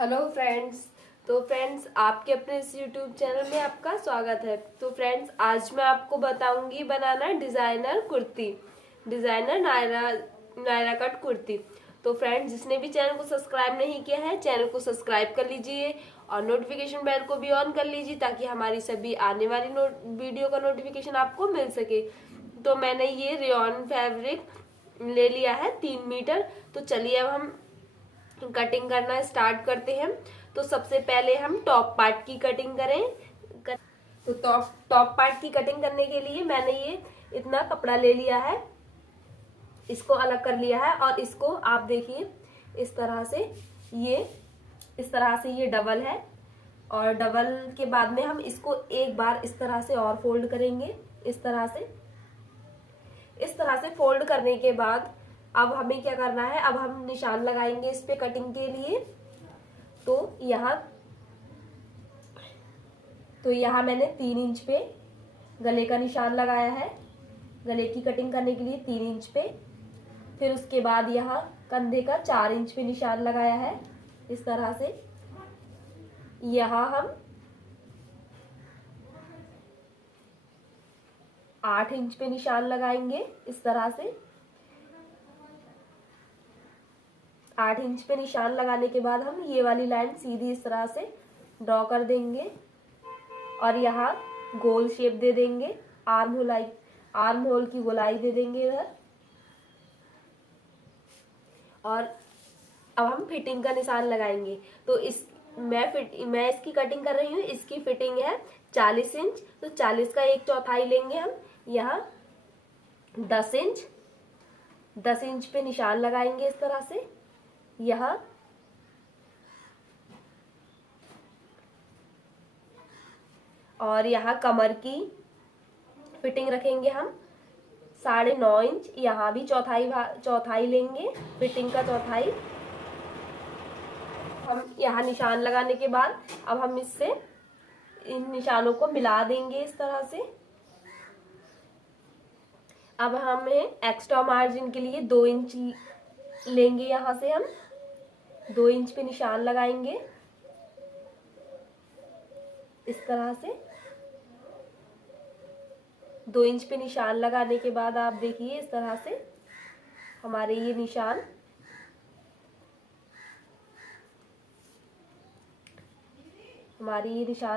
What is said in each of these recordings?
Hello friends. तो friends, आपके अपने इस यूट्यूब चैनल में आपका स्वागत है। तो फ्रेंड्स, आज मैं आपको बताऊंगी बनाना designer kurti, designer Naira Naira cut kurti. तो फ्रेंड्स, जिसने भी चैनल को सब्सक्राइब नहीं किया है, चैनल को सब्सक्राइब कर लीजिए और नोटिफिकेशन बेल को भी ऑन कर लीजिए ताकि हमारी सभी आने वाली वीडियो का नोटिफिकेशन आपको मिल सके। तो मैंने ये रेयॉन फैब्रिक ले लिया है 3 मीटर। तो चलिए अब हम कटिंग करना स्टार्ट करते हैं। तो सबसे पहले हम टॉप पार्ट की कटिंग करें। तो टॉप पार्ट की कटिंग करने के लिए मैंने ये इतना कपड़ा ले लिया है, इसको अलग कर लिया है और इसको आप देखिए इस तरह से, ये डबल है और डबल के बाद में हम इसको एक बार इस तरह से और फोल्ड करेंगे। इस तरह से फोल्ड करने के बाद अब हमें क्या करना है, अब हम निशान लगाएंगे इस पे कटिंग के लिए। तो यहाँ मैंने 3 इंच पे गले का निशान लगाया है, गले की कटिंग करने के लिए 3 इंच पे। फिर उसके बाद यहाँ कंधे का 4 इंच पे निशान लगाया है इस तरह से। यहाँ हम 8 इंच पे निशान लगाएंगे इस तरह से। 8 इंच पे निशान लगाने के बाद हम ये वाली लाइन सीधी इस तरह से ड्रॉ कर देंगे और यहाँ गोल शेप दे देंगे, आर्म होल की गोलाई दे देंगे इधर। और अब हम फिटिंग का निशान लगाएंगे। तो मैं इसकी कटिंग कर रही हूँ, इसकी फिटिंग है 40 इंच। तो 40 का 1/4 लेंगे हम। यहाँ 10 इंच पे निशान लगाएंगे इस तरह से। यहाँ और यहाँ कमर की फिटिंग रखेंगे हम 9.5 इंच। यहाँ भी चौथाई लेंगे, फिटिंग का चौथाई। हम यहाँ निशान लगाने के बाद अब हम इससे इन निशानों को मिला देंगे इस तरह से। अब हमें एक्स्ट्रा मार्जिन के लिए 2 इंच लेंगे, यहाँ से हम 2 इंच पे निशान लगाएंगे इस तरह से। 2 इंच पे निशान लगाने के बाद आप देखिए इस तरह से हमारे ये निशान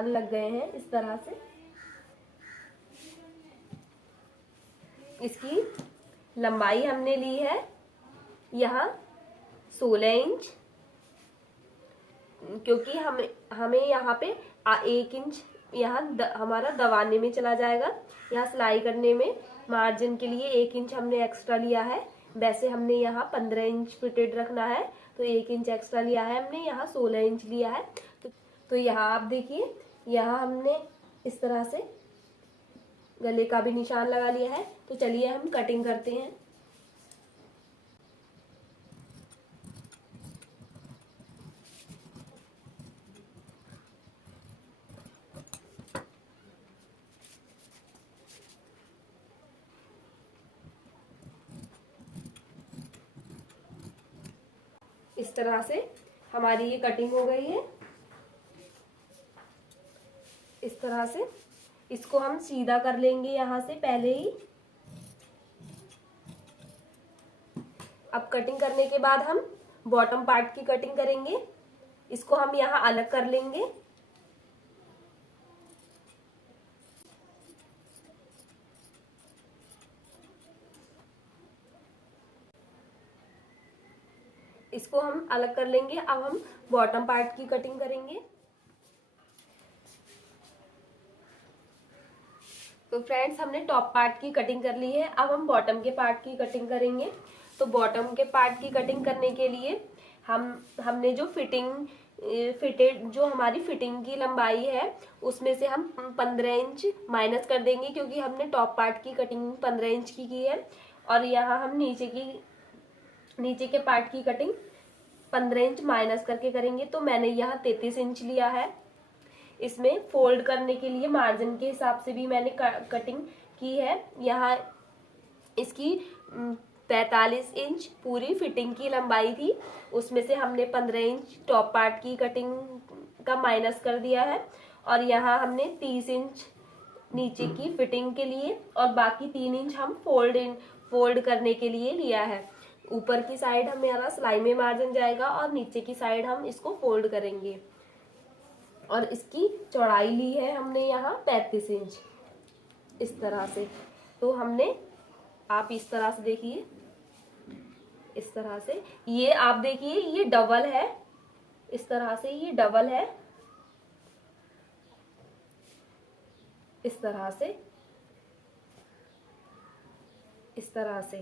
लग गए हैं इस तरह से। इसकी लंबाई हमने ली है यहाँ 16 इंच, क्योंकि हमें यहाँ पे 1 इंच यहाँ हमारा दबाने में चला जाएगा। यहाँ सिलाई करने में मार्जिन के लिए 1 इंच हमने एक्स्ट्रा लिया है। वैसे हमने यहाँ 15 इंच फिटेड रखना है, तो 1 इंच एक्स्ट्रा लिया है हमने, यहाँ 16 इंच लिया है। तो यहाँ आप देखिए, यहाँ हमने इस तरह से गले का भी निशान लगा लिया है। तो चलिए हम कटिंग करते हैं। इस तरह से हमारी ये कटिंग हो गई है। इस तरह से इसको हम सीधा कर लेंगे यहाँ से पहले ही। अब कटिंग करने के बाद हम बॉटम पार्ट की कटिंग करेंगे। इसको हम यहाँ अलग कर लेंगे। इसको हम अलग कर लेंगे। अब हम बॉटम पार्ट की कटिंग करेंगे। तो फ्रेंड्स, हमने टॉप पार्ट की कटिंग कर ली है। अब हम बॉटम के पार्ट की कटिंग करेंगे। तो बॉटम के पार्ट की कटिंग करने के लिए हमने जो जो हमारी फिटिंग की लंबाई है उसमें से हम 15 इंच माइनस कर देंगे, क्योंकि हमने टॉप पार्ट की कटिंग 15 इंच की है। और यहाँ हम नीचे के पार्ट की कटिंग 15 इंच माइनस करके करेंगे। तो मैंने यहाँ 33 इंच लिया है। इसमें फोल्ड करने के लिए मार्जिन के हिसाब से भी मैंने कटिंग की है। यहाँ इसकी 45 इंच पूरी फिटिंग की लंबाई थी, उसमें से हमने 15 इंच टॉप पार्ट की कटिंग का माइनस कर दिया है, और यहाँ हमने 30 इंच नीचे की फिटिंग के लिए और बाकी 3 इंच हम फोल्ड करने के लिए लिया है। ऊपर की साइड हमारा सिलाई में मार्जिन जाएगा और नीचे की साइड हम इसको फोल्ड करेंगे। और इसकी चौड़ाई ली है हमने यहाँ 35 इंच इस तरह से। तो हमने, आप इस तरह से देखिए, इस तरह से ये आप देखिए ये डबल है, इस तरह से ये डबल है, इस तरह से, इस तरह से।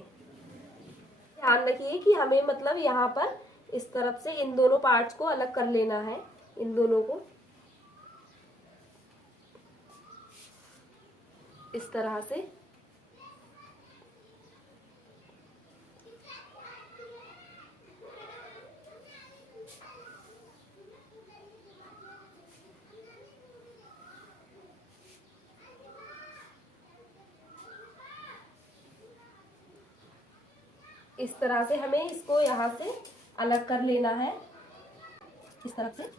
ध्यान रखिए कि हमें मतलब यहाँ पर इस तरफ से इन दोनों पार्ट्स को अलग कर लेना है, इन दोनों को इस तरह से। इस तरह से हमें इसको यहाँ से अलग कर लेना है, इस तरफ से।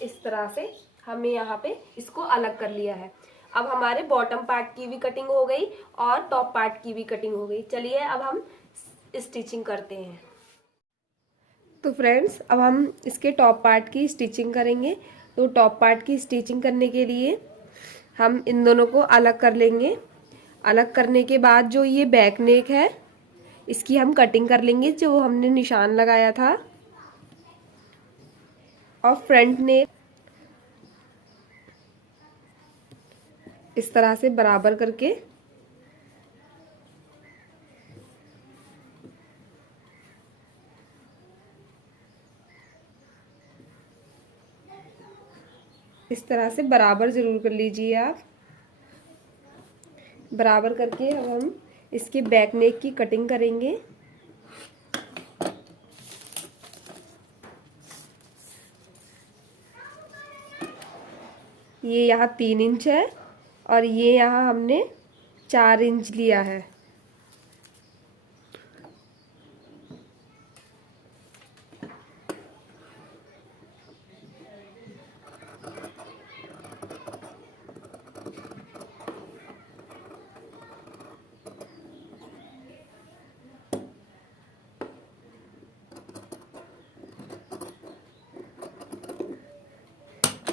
इस तरह से हमने यहाँ पे इसको अलग कर लिया है। अब हमारे बॉटम पार्ट की भी कटिंग हो गई और टॉप पार्ट की भी कटिंग हो गई। चलिए अब हम स्टिचिंग करते हैं। तो फ्रेंड्स, अब हम इसके टॉप पार्ट की स्टिचिंग करेंगे। तो टॉप पार्ट की स्टिचिंग करने के लिए हम इन दोनों को अलग कर लेंगे। अलग करने के बाद जो ये बैक नेक है, इसकी हम कटिंग कर लेंगे, जो हमने निशान लगाया था। और फ्रंट नेक इस तरह से बराबर करके इस तरह से बराबर जरूर कर लीजिए आप। बराबर करके अब हम इसके बैक नेक की कटिंग करेंगे। ये यहाँ 3 इंच है और ये यहाँ हमने 4 इंच लिया है।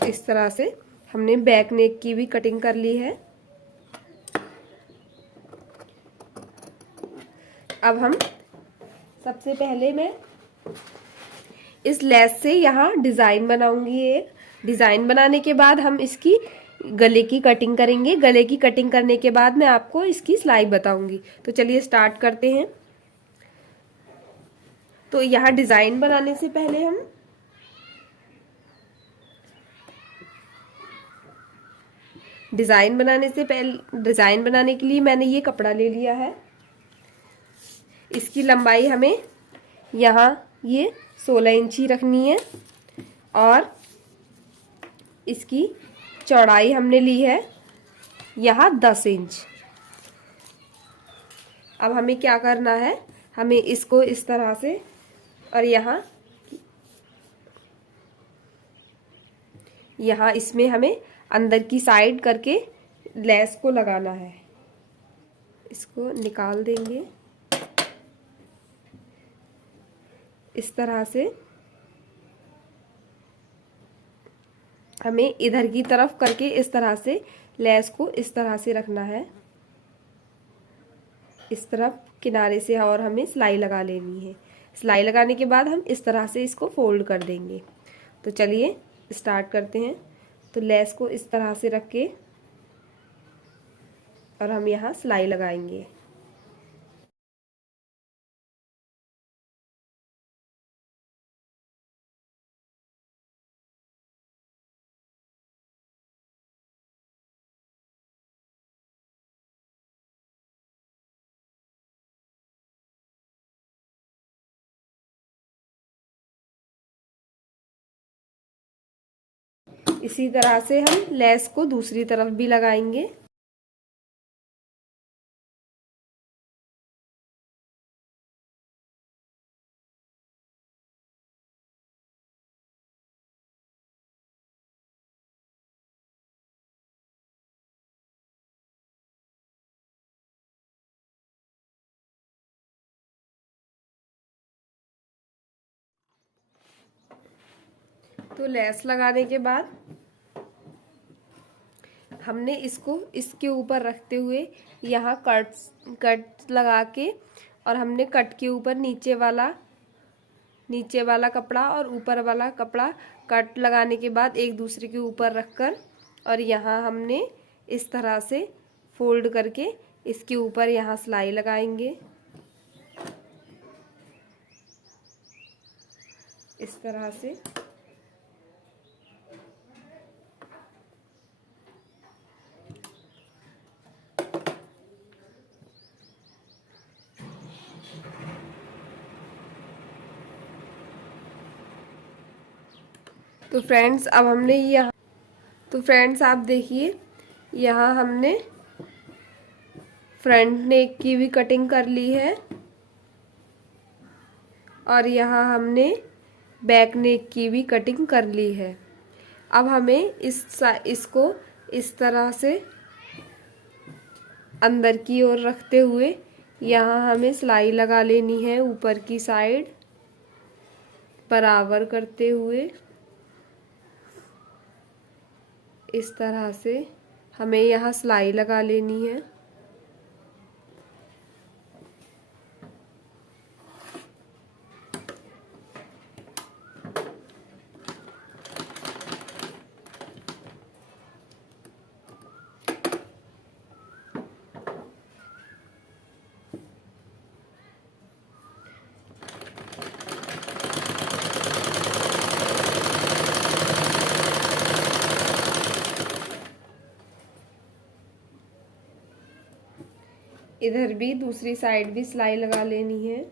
इस तरह से हमने बैक नेक की भी कटिंग कर ली है। अब हम सबसे पहले मैं इस लेस से यहाँ डिज़ाइन बनाऊंगी। एक डिज़ाइन बनाने के बाद हम इसकी गले की कटिंग करेंगे। गले की कटिंग करने के बाद मैं आपको इसकी सिलाई बताऊंगी। तो चलिए स्टार्ट करते हैं। तो यहाँ डिज़ाइन बनाने से पहले हम डिज़ाइन बनाने के लिए मैंने ये कपड़ा ले लिया है। इसकी लंबाई हमें यहाँ ये 16 इंच ही रखनी है और इसकी चौड़ाई हमने ली है यहाँ 10 इंच। अब हमें क्या करना है, हमें इसको इस तरह से और यहाँ इसमें हमें अंदर की साइड करके लेस को लगाना है। इसको निकाल देंगे इस तरह से। हमें इधर की तरफ करके इस तरह से लेस को इस तरह से रखना है, इस तरफ किनारे से, और हमें सिलाई लगा लेनी है। सिलाई लगाने के बाद हम इस तरह से इसको फोल्ड कर देंगे। तो चलिए स्टार्ट करते हैं। तो लेस को इस तरह से रख के और हम यहाँ सिलाई लगाएंगे। इसी तरह से हम लेस को दूसरी तरफ भी लगाएंगे। तो लेस लगाने के बाद हमने इसको इसके ऊपर रखते हुए यहाँ कट लगा के, और हमने कट के ऊपर नीचे वाला कपड़ा और ऊपर वाला कपड़ा कट लगाने के बाद एक दूसरे के ऊपर रखकर, और यहाँ हमने इस तरह से फोल्ड करके इसके ऊपर यहाँ सिलाई लगाएंगे इस तरह से। तो फ्रेंड्स अब हमने यहाँ, तो फ्रेंड्स आप देखिए यहाँ हमने फ्रंट नेक की भी कटिंग कर ली है, और यहाँ हमने बैक नेक की भी कटिंग कर ली है। अब हमें इसको इस तरह से अंदर की ओर रखते हुए यहाँ हमें सिलाई लगा लेनी है ऊपर की साइड बराबर करते हुए। इस तरह से हमें यहाँ सिलाई लगा लेनी है। इधर भी दूसरी साइड भी सिलाई लगा लेनी है।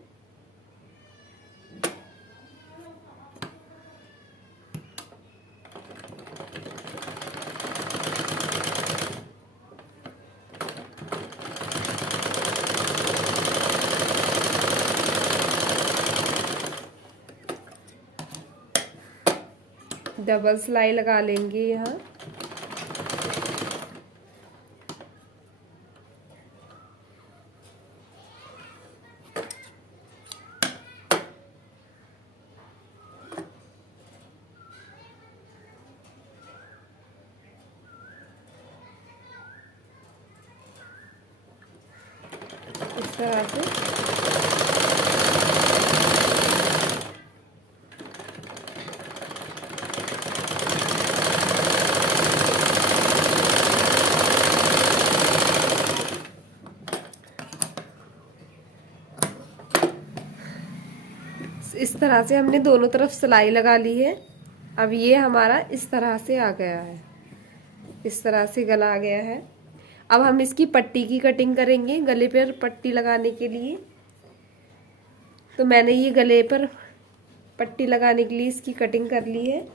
डबल सिलाई लगा लेंगे यहाँ। इस तरह से हमने दोनों तरफ सिलाई लगा ली है। अब ये हमारा इस तरह से आ गया है, इस तरह से गला आ गया है। अब हम इसकी पट्टी की कटिंग करेंगे गले पर पट्टी लगाने के लिए। तो मैंने ये गले पर पट्टी लगाने के लिए इसकी कटिंग कर ली है।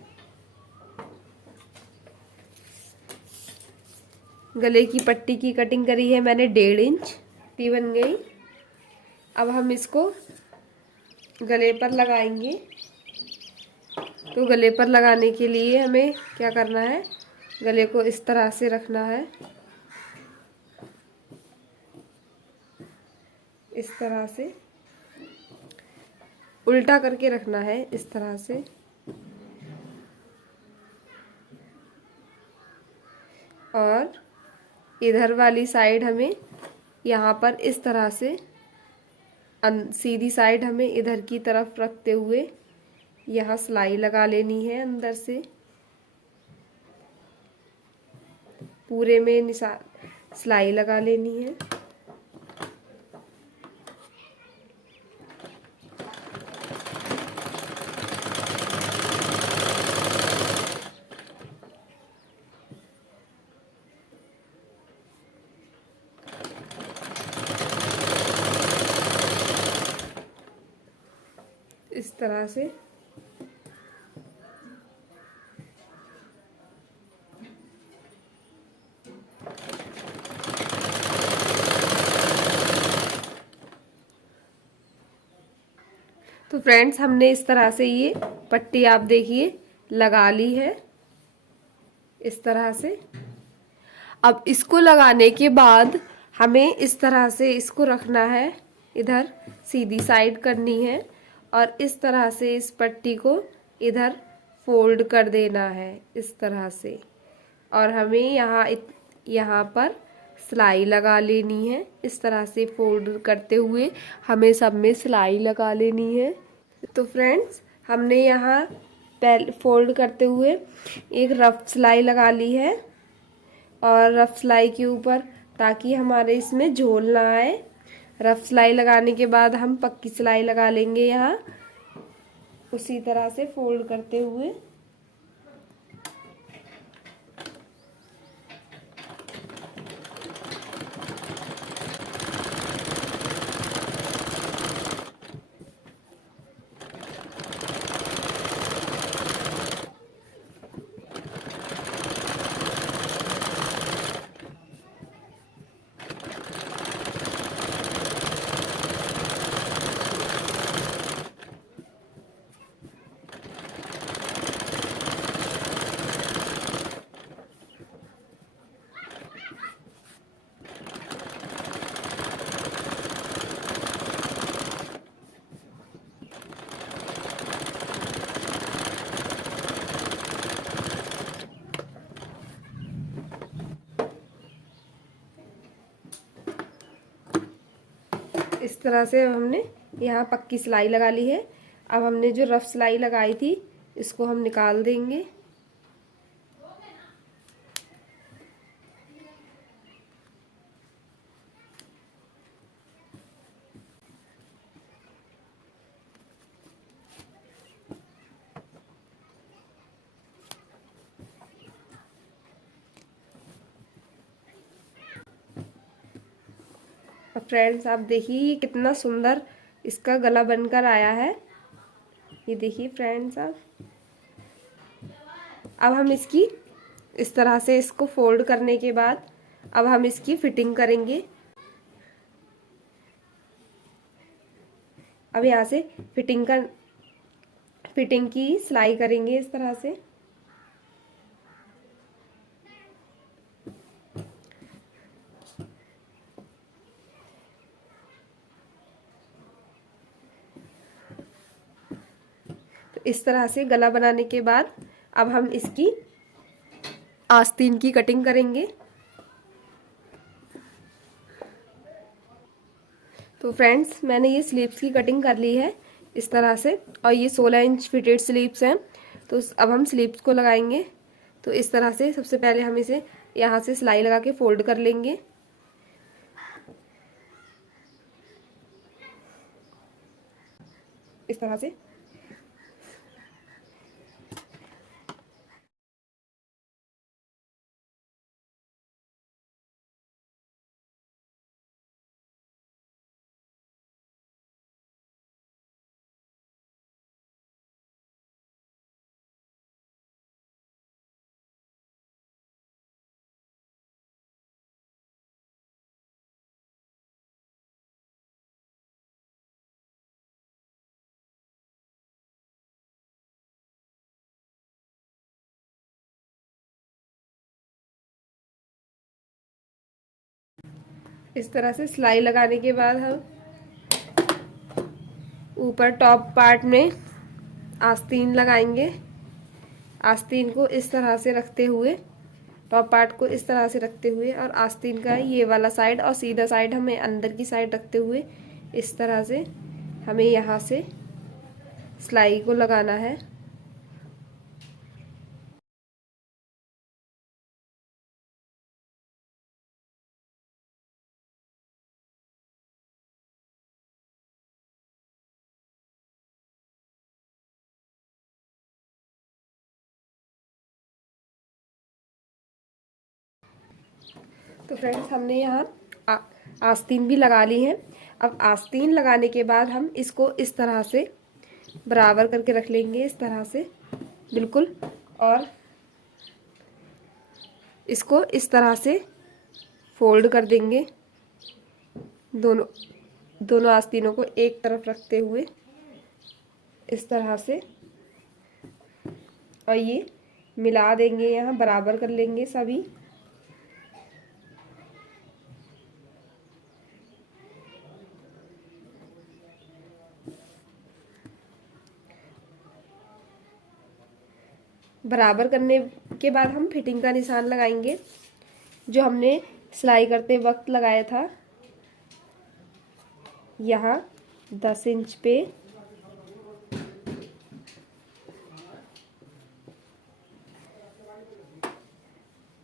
गले की पट्टी की कटिंग करी है मैंने 1.5 इंच, पट्टी बन गई। अब हम इसको गले पर लगाएंगे। तो गले पर लगाने के लिए हमें क्या करना है, गले को इस तरह से रखना है, इस तरह से उल्टा करके रखना है, इस तरह से। और इधर वाली साइड हमें यहाँ पर इस तरह से सीधी साइड हमें इधर की तरफ रखते हुए यहाँ सिलाई लगा लेनी है अंदर से। पूरे में सिलाई लगा लेनी है। इस तरह से तो फ्रेंड्स हमने इस तरह से ये पट्टी आप देखिए लगा ली है इस तरह से। अब इसको लगाने के बाद हमें इस तरह से इसको रखना है, इधर सीधी साइड करनी है और इस तरह से इस पट्टी को इधर फोल्ड कर देना है इस तरह से। और हमें यहाँ पर सिलाई लगा लेनी है इस तरह से फोल्ड करते हुए हमें सब में सिलाई लगा लेनी है। तो फ्रेंड्स हमने यहाँ पहले फोल्ड करते हुए एक रफ सिलाई लगा ली है और रफ सिलाई के ऊपर ताकि हमारे इसमें झोल ना आए। रफ सिलाई लगाने के बाद हम पक्की सिलाई लगा लेंगे यहाँ उसी तरह से फोल्ड करते हुए। इस तरह से हमने यहाँ पक्की सिलाई लगा ली है। अब हमने जो रफ सिलाई लगाई थी इसको हम निकाल देंगे। फ्रेंड्स आप देखिए ये कितना सुंदर इसका गला बनकर आया है, ये देखिए फ्रेंड्स आप। अब हम इसकी इस तरह से इसको फोल्ड करने के बाद अब हम इसकी फिटिंग करेंगे। अब यहाँ से फिटिंग की सिलाई करेंगे इस तरह से। इस तरह से गला बनाने के बाद अब हम इसकी आस्तीन की कटिंग करेंगे। तो फ्रेंड्स मैंने ये स्लीव्स की कटिंग कर ली है इस तरह से और ये 16 इंच फिटेड स्लीव्स हैं। तो अब हम स्लीव्स को लगाएंगे। तो इस तरह से सबसे पहले हम इसे यहाँ से सिलाई लगा के फोल्ड कर लेंगे। इस तरह से इस तरह से सिलाई लगाने के बाद हम ऊपर टॉप पार्ट में आस्तीन लगाएंगे। आस्तीन को इस तरह से रखते हुए, टॉप पार्ट को इस तरह से रखते हुए और आस्तीन का ये वाला साइड और सीधा साइड हमें अंदर की साइड रखते हुए इस तरह से हमें यहाँ से सिलाई को लगाना है। तो फ्रेंड्स हमने यहाँ आस्तीन भी लगा ली है। अब आस्तीन लगाने के बाद हम इसको इस तरह से बराबर करके रख लेंगे इस तरह से बिल्कुल, और इसको इस तरह से फोल्ड कर देंगे दोनों आस्तीनों को एक तरफ रखते हुए। इस तरह से, और ये मिला देंगे, यहाँ बराबर कर लेंगे सभी। बराबर करने के बाद हम फिटिंग का निशान लगाएंगे, जो हमने सिलाई करते वक्त लगाया था। यहाँ 10 इंच पे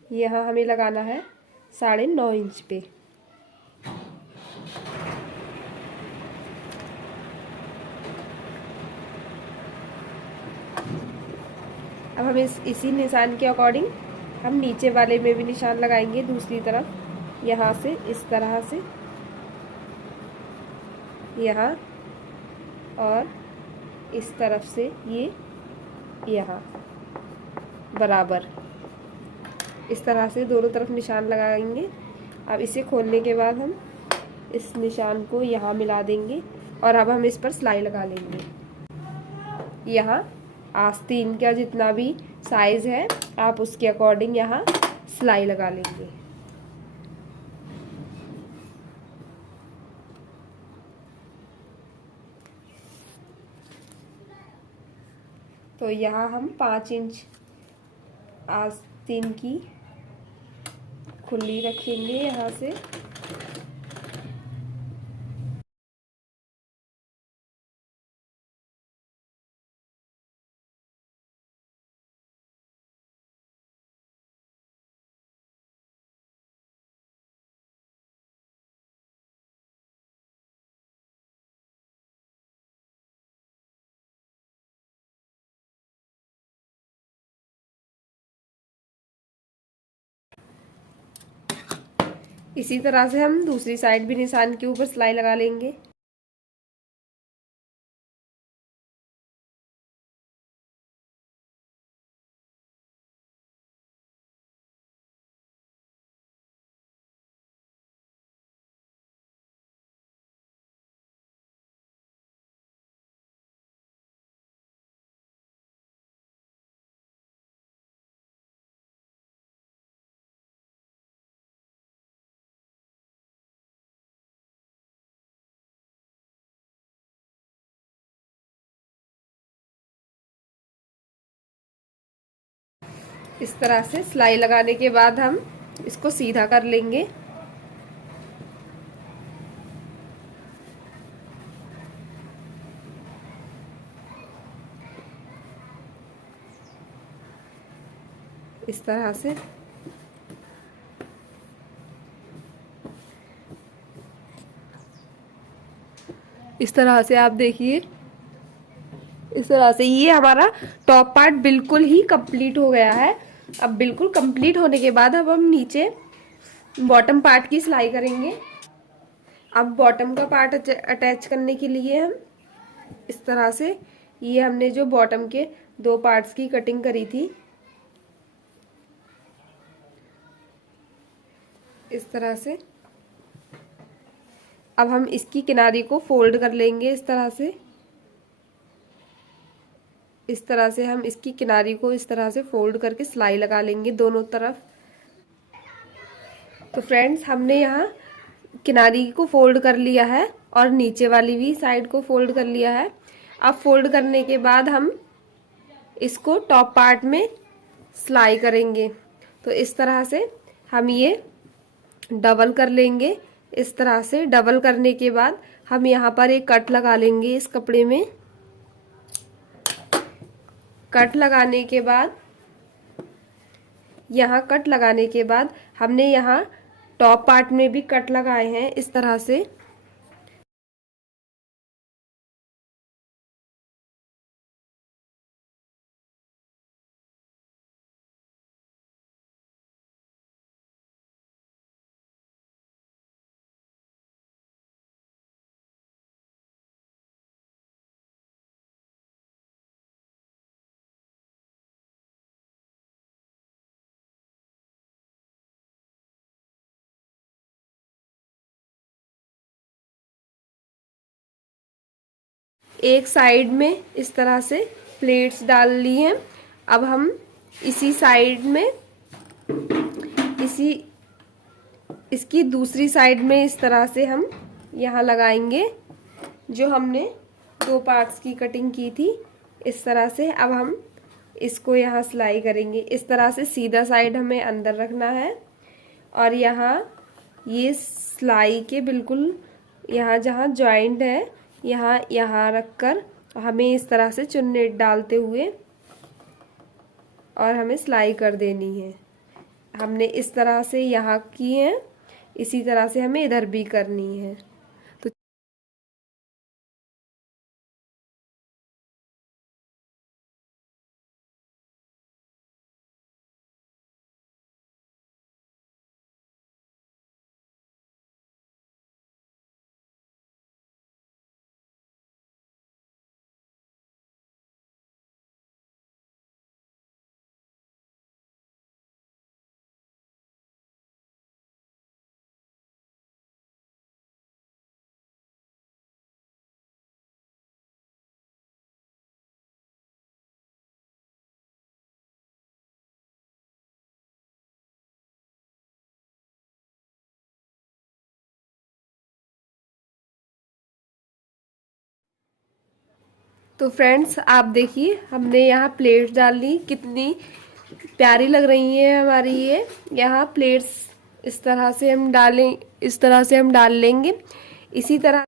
यहाँ हमें लगाना है 9.5 इंच पे। अब हम इसी निशान के अकॉर्डिंग हम नीचे वाले में भी निशान लगाएंगे, दूसरी तरफ, यहाँ से इस तरह से, यहाँ, और इस तरफ से ये यहाँ बराबर, इस तरह से दोनों तरफ निशान लगाएंगे। अब इसे खोलने के बाद हम इस निशान को यहाँ मिला देंगे, और अब हम इस पर सिलाई लगा लेंगे। यहाँ आस्तीन का जितना भी साइज है आप उसके अकॉर्डिंग यहाँ सिलाई लगा लेंगे। तो यहाँ हम 5 इंच आस्तीन की खुली रखेंगे यहाँ से। इसी तरह से हम दूसरी साइड भी निशान के ऊपर सिलाई लगा लेंगे। इस तरह से सिलाई लगाने के बाद हम इसको सीधा कर लेंगे। इस तरह से आप देखिए, इस तरह से ये हमारा टॉप पार्ट बिल्कुल ही कंप्लीट हो गया है। अब बिल्कुल कंप्लीट होने के बाद अब हम नीचे बॉटम पार्ट की सिलाई करेंगे। अब बॉटम का पार्ट अटैच करने के लिए हम इस तरह से, ये हमने जो बॉटम के 2 पार्ट्स की कटिंग करी थी, इस तरह से अब हम इसकी किनारी को फोल्ड कर लेंगे। इस तरह से हम इसकी किनारी को इस तरह से फोल्ड करके सिलाई लगा लेंगे दोनों तरफ। तो फ्रेंड्स, हमने यहाँ किनारी को फोल्ड कर लिया है और नीचे वाली भी साइड को फोल्ड कर लिया है। अब फोल्ड करने के बाद हम इसको टॉप पार्ट में सिलाई करेंगे। तो इस तरह से हम ये डबल कर लेंगे। इस तरह से डबल करने के बाद हम यहाँ पर एक कट लगा लेंगे इस कपड़े में। कट लगाने के बाद, यहाँ कट लगाने के बाद हमने यहाँ टॉप पार्ट में भी कट लगाए हैं इस तरह से। एक साइड में इस तरह से प्लेट्स डाल ली हैं। अब हम इसी साइड में इसकी दूसरी साइड में इस तरह से हम यहाँ लगाएंगे। जो हमने 2 पार्ट्स की कटिंग की थी इस तरह से। अब हम इसको यहाँ सिलाई करेंगे। इस तरह से सीधा साइड हमें अंदर रखना है और यहाँ ये सिलाई के बिल्कुल यहाँ जहाँ जॉइंट है यहाँ रखकर हमें इस तरह से चुन्नी डालते हुए और हमें सिलाई कर देनी है। हमने इस तरह से यहाँ की है, इसी तरह से हमें इधर भी करनी है। तो फ्रेंड्स आप देखिए हमने यहाँ प्लेट्स डाल ली, कितनी प्यारी लग रही है हमारी ये। यहाँ प्लेट्स इस तरह से हम डाल लेंगे। इसी तरह